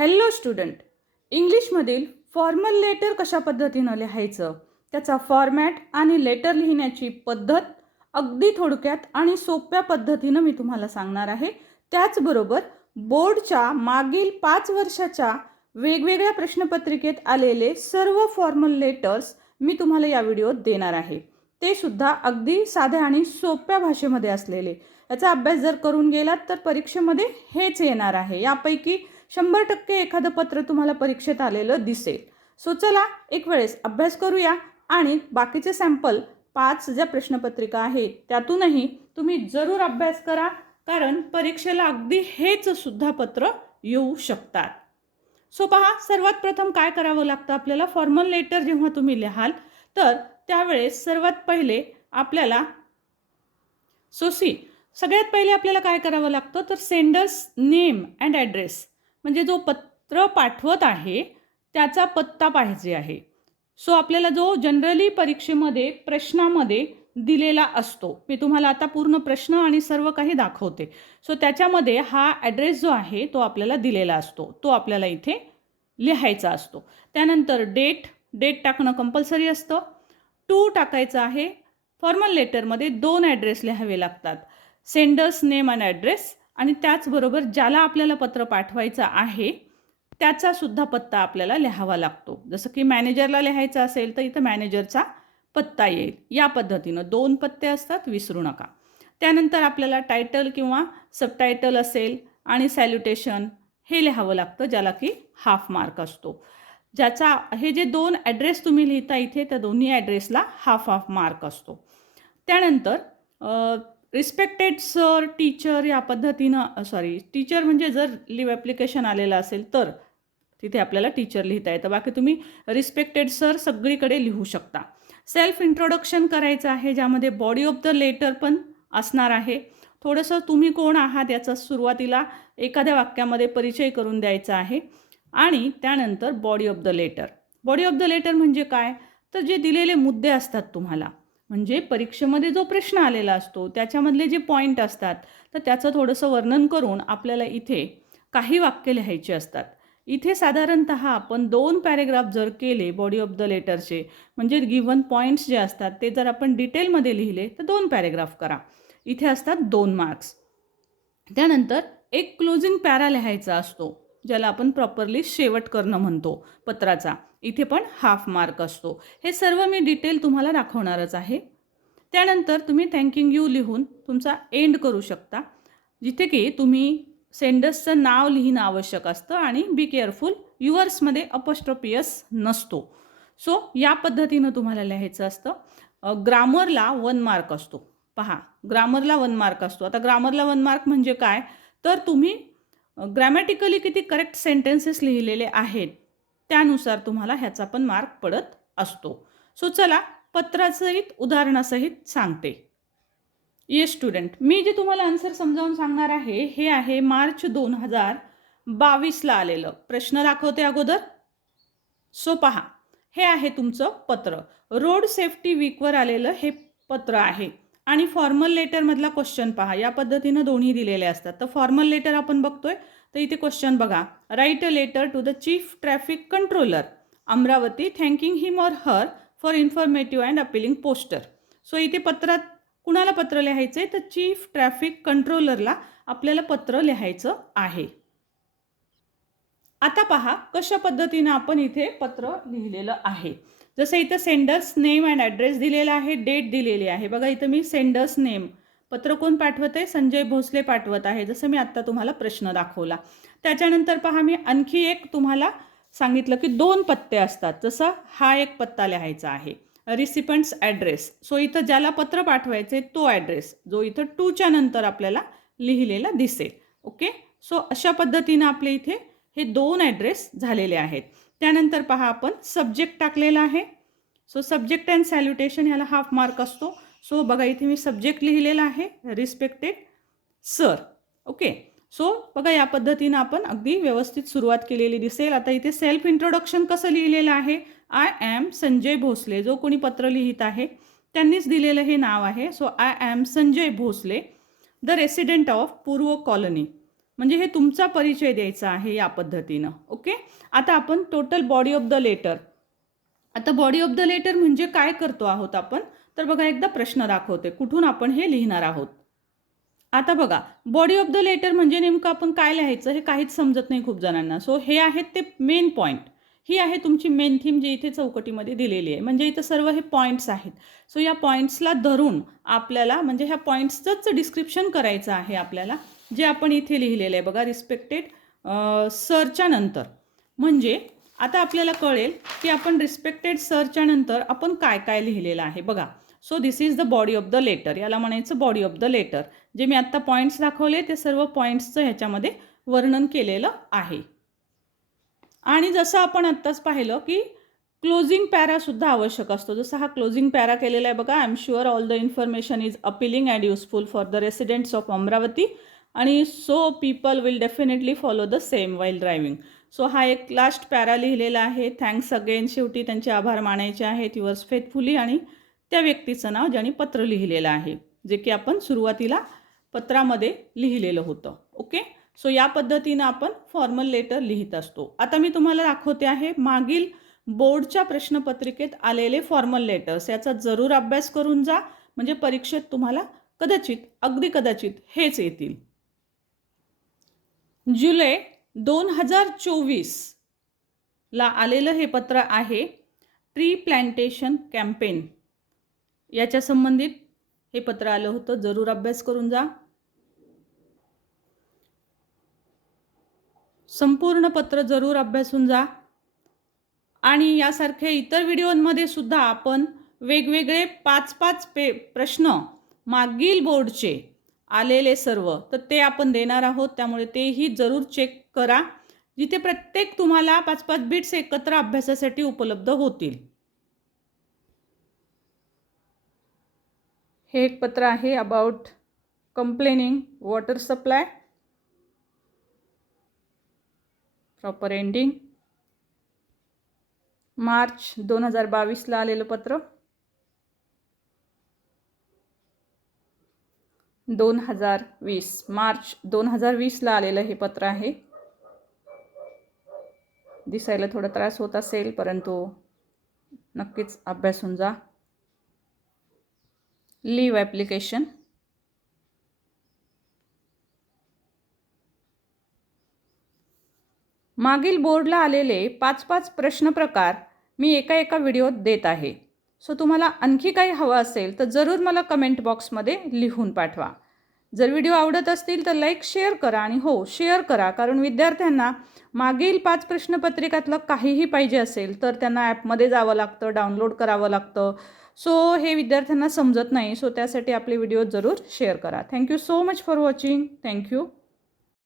Hello student. इंग्लिशमधील formal letter कशा पद्धतीनं लिहायचं? त्याचा फॉर्मॅट आणि लेटर लिहिण्याची पद्धत अगदी थोडक्यात आणि सोप्या पद्धतीनं मी तुम्हाला सांगणार आहे. त्याचबरोबर बोर्डच्या मागील पाच वर्षाच्या वेगवेगळ्या प्रश्नपत्रिकेत आलेले सर्व फॉर्मल लेटर्स मी तुम्हाला या व्हिडिओत देणार आहे. ते सुद्धा अगदी साध्या आणि सोप्या भाषेमध्ये असलेले. याचा अभ्यास जर करून गेलात तर परीक्षेमध्ये हेच येणार आहे. यापैकी शंभर टक्के एखादं पत्र तुम्हाला परीक्षेत आलेलं दिसेल. सो चला एक वेळेस अभ्यास करूया आणि बाकीचे सॅम्पल पाच ज्या प्रश्नपत्रिका आहेत त्यातूनही तुम्ही जरूर अभ्यास करा कारण परीक्षेला अगदी हेच सुद्धा पत्र येऊ शकतात. सो पहा सर्वात प्रथम काय करावं लागतं आपल्याला? फॉर्मल लेटर जेव्हा तुम्ही लिहाल तर त्यावेळेस सर्वात पहिले आपल्याला सो सी सगळ्यात पहिले आपल्याला काय करावं लागतं? तर सेंडर्स नेम अँड ॲड्रेस. म्हणजे जो पत्र पाठवत आहे त्याचा पत्ता पाहिजे आहे. सो आपल्याला जो जनरली परीक्षेमध्ये प्रश्नामध्ये दिलेला असतो. मी तुम्हाला आता पूर्ण प्रश्न आणि सर्व काही दाखवते. सो त्याच्यामध्ये हा ॲड्रेस जो आहे तो आपल्याला दिलेला असतो. तो आपल्याला इथे लिहायचा असतो. त्यानंतर डेट डेट टाकणं कंपल्सरी असतं. टू टाकायचं आहे फॉर्मल लेटरमध्ये दोन ॲड्रेस लिहावे लागतात. सेंडर्स नेम अँड ॲड्रेस आणि त्याचबरोबर ज्याला आपल्याला पत्र पाठवायचं आहे त्याचा सुद्धा पत्ता आपल्याला लिहावा लागतो. जसं की मॅनेजरला लिहायचं असेल तर इथं मॅनेजरचा पत्ता येईल. या पद्धतीनं दोन पत्ते असतात विसरू नका. त्यानंतर आपल्याला टायटल किंवा सबटायटल असेल आणि सॅल्युटेशन हे लिहावं लागतं ज्याला की हाफ मार्क असतो. ज्याचा हे जे दोन ॲड्रेस तुम्ही लिहिता इथे त्या दोन्ही ॲड्रेसला हाफ हाफ मार्क असतो. त्यानंतर रिस्पेक्टेड सर टीचर या पद्धतीनं सॉरी टीचर म्हणजे जर लिव्ह ॲप्लिकेशन आलेलं असेल तर तिथे आपल्याला टीचर लिहिता येतं. बाकी तुम्ही रिस्पेक्टेड सर सगळीकडे लिहू शकता. सेल्फ इंट्रोडक्शन करायचं आहे ज्यामध्ये बॉडी ऑफ द लेटर पण असणार आहे. थोडंसं तुम्ही कोण आहात याचा सुरुवातीला एखाद्या वाक्यामध्ये परिचय करून द्यायचा आहे. आणि त्यानंतर body of the letter body of the letter म्हणजे काय? तर जे दिलेले मुद्दे असतात तुम्हाला. म्हणजे परीक्षेमध्ये जो प्रश्न आलेला असतो त्याच्यामधले जे पॉईंट असतात तर त्याचं थोडंसं वर्णन करून आपल्याला इथे काही वाक्य लिहायचे असतात. इथे साधारणत आपण दोन पॅरेग्राफ जर केले बॉडी ऑफ द लेटरचे म्हणजे गिव्हन पॉईंट्स जे असतात ते जर आपण डिटेलमध्ये लिहिले तर दोन पॅरेग्राफ करा. इथे असतात दोन मार्क्स त्यानंतर एक क्लोजिंग पॅरा लिहायचा असतो ज्याला आपण प्रॉपरली शेवट करणं म्हणतो पत्राचा. इथे पण हाफ मार्क असतो. हे सर्व मी डिटेल तुम्हाला दाखवणारच आहे. त्यानंतर तुम्ही थँकिंग यू लिहून तुमचा एंड करू शकता. जिथे की तुम्ही सेंडर्सचं नाव लिहिणं आवश्यक असतं आणि बी केअरफुल युअर्समध्ये अपस्ट्रोपियस नसतो. सो या पद्धतीनं तुम्हाला लिहायचं असतं. ग्रामरला वन मार्क असतो. पहा ग्रामरला वन मार्क असतो. आता ग्रामरला वन मार्क म्हणजे काय? तर तुम्ही ग्रॅमॅटिकली किती करेक्ट सेंटेन्सेस लिहिलेले आहेत. त्यानुसार तुम्हाला ह्याचा पण मार्क पडत असतो. सो चला पत्रासहित उदाहरणासहित सांगते. ये स्टुडंट मी जे तुम्हाला आन्सर समजावून सांगणार आहे हे आहे मार्च दोन हजार बावीसला आलेलं. प्रश्न दाखवते अगोदर. सो पहा. हे आहे तुमचं पत्र. रोड सेफ्टी वीकवर आलेलं हे पत्र आहे. आणि फॉर्मल लेटरमधला क्वेश्चन पहा. या पद्धतीनं दोन्ही दिलेले असतात. तर फॉर्मल लेटर आपण बघतोय तर इथे क्वेश्चन बघा. Write a letter to the chief traffic controller Amravati thanking him or her for informative and appealing poster so इथे पत्रात कुणाला पत्र लिहायचं आहे तर चीफ ट्रॅफिक कंट्रोलरला आपल्याला पत्र लिहायचं आहे. आता पहा कशा पद्धतीनं आपण इथे पत्र लिहिलेलं आहे. जसं इथं सेंडर्स नेम अँड ॲड्रेस दिलेला आहे डेट दिलेली आहे. बघा इथं मी सेंडर्स नेम पत्र कोण पाठवत आहे संजय भोसले पाठवत आहे जसं मी आत्ता तुम्हाला प्रश्न दाखवला. त्याच्यानंतर पहा मी आणखी एक तुम्हाला सांगितलं की दोन पत्ते असतात. जसं हा एक पत्ता लिहायचा आहे रिसिपंट्स ॲड्रेस सो इथं ज्याला पत्र पाठवायचे तो ॲड्रेस जो इथं टूच्या नंतर आपल्याला लिहिलेला दिसेल. ओके सो अशा पद्धतीनं आपले इथे हे दोन ॲड्रेस झालेले आहेत. त्यानंतर पहा आपण सब्जेक्ट टाकलेला आहे. सो सब्जेक्ट अँड सॅल्युटेशन ह्याला हाफ मार्क असतो. सो बघा इथे मी सब्जेक्ट लिहिलेला आहे रिस्पेक्टेड सर ओके सो बघा या पद्धतीनं आपण अगदी व्यवस्थित सुरुवात केलेली दिसेल. आता इथे सेल्फ इंट्रोडक्शन कसं लिहिलेलं आहे? I am Sanjay Bhosale. जो कोणी पत्र लिहित आहे त्यांनीच दिलेलं हे नाव आहे. So I am Sanjay Bhosale the resident of Purva colony म्हणजे हे तुमचा परिचय द्यायचा आहे या पद्धतीनं. ओके आता आपण total body of the letter आता बॉडी ऑफ द लेटर म्हणजे काय करतो आहोत आपण? तर बघा एकदा प्रश्न दाखवते. कुठून आपण हे लिहिणार आहोत? आता बघा बॉडी ऑफ द लेटर म्हणजे नेमकं आपण काय लिहायचं हे काहीच समजत नाही खूप जणांना. सो हे आहेत ते मेन पॉईंट ही आहे तुमची मेन थीम जी इथे चौकटीमध्ये दिलेली आहे. म्हणजे इथं सर्व हे पॉईंट्स आहेत. सो या पॉईंट्सला धरून आपल्याला म्हणजे ह्या पॉईंट्सचंच डिस्क्रिप्शन करायचं आहे आपल्याला जे आपण इथे लिहिलेलं आहे. बघा रिस्पेक्टेड सरच्या नंतर. म्हणजे आता आपल्याला कळेल की आपण रिस्पेक्टेड सरच्या नंतर आपण काय काय लिहिलेलं आहे. बघा so this is the body of the letter याला म्हणायचं बॉडी ऑफ द लेटर जे मी आत्ता पॉईंट्स दाखवले ते सर्व पॉईंट्सचं ह्याच्यामध्ये वर्णन केलेलं आहे. आणि जसं आपण आत्ताच पाहिलं की क्लोजिंग पॅरासुद्धा आवश्यक असतो. जसं हा क्लोजिंग पॅरा केलेला आहे बघा I am sure all the information is appealing and useful for the residents of Amravati आणि so people will definitely follow the same while driving so हा एक लास्ट पॅरा लिहिलेला आहे. थँक्स अगेन शेवटी त्यांचे आभार मानायचे आहेत. युअर्स फेथफुली आणि त्या व्यक्तीचं नाव ज्याने पत्र लिहिलेलं आहे जे की आपण सुरुवातीला पत्रामध्ये लिहिलेलं होतं. ओके सो या पद्धतीनं आपण फॉर्मल लेटर लिहित असतो. आता मी तुम्हाला दाखवते आहे मागील बोर्डच्या प्रश्नपत्रिकेत आलेले फॉर्मल लेटर्स याचा जरूर अभ्यास करून जा म्हणजे परीक्षेत तुम्हाला कदाचित अगदी कदाचित हेच येतील. जुलै दोन हजार चोवीसला आलेलं हे पत्र आहे ट्री प्लॅन्टेशन कॅम्पेन याच्या संबंधित हे पत्र आलं होतं. जरूर अभ्यास करून जा. संपूर्ण पत्र जरूर अभ्यासून जा. आणि यासारखे इतर व्हिडिओमध्ये सुद्धा आपण वेगवेगळे पाच पाच पे प्रश्न मागील बोर्डचे आलेले सर्व तर ते आपण देणार आहोत. त्यामुळे तेही जरूर चेक करा. जिथे प्रत्येक तुम्हाला पाच पाच बिट्स एकत्र अभ्यासासाठी उपलब्ध होतील. हे एक पत्र आहे about complaining water supply proper ending March दोन हजार बावीसला आलेलं पत्र. दोन हजार वीस मार्च दोन हजार वीसला आलेलं हे पत्र आहे. दिसायला थोडा त्रास होत असेल परंतु नक्कीच अभ्यासून जा. Leave application. मागील बोर्डला आलेले पाच पाच प्रश्न प्रकार मी एका एका व्हिडिओत देत आहे. सो तुम्हाला आणखी काही हवं असेल तर जरूर मला कमेंट बॉक्समध्ये लिहून पाठवा. जर व्हिडिओ आवडत असतील तर लाईक शेअर करा आणि हो शेअर करा. कारण विद्यार्थ्यांना मागील पाच प्रश्नपत्रिकातलं काहीही पाहिजे असेल तर त्यांना ॲपमध्ये जावं लागतं डाउनलोड करावं लागतं. सो हे विद्यार्थ्यांना समजत नाही सो त्यासाठी आपले व्हिडिओ जरूर शेअर करा. Thank you so much for watching thank you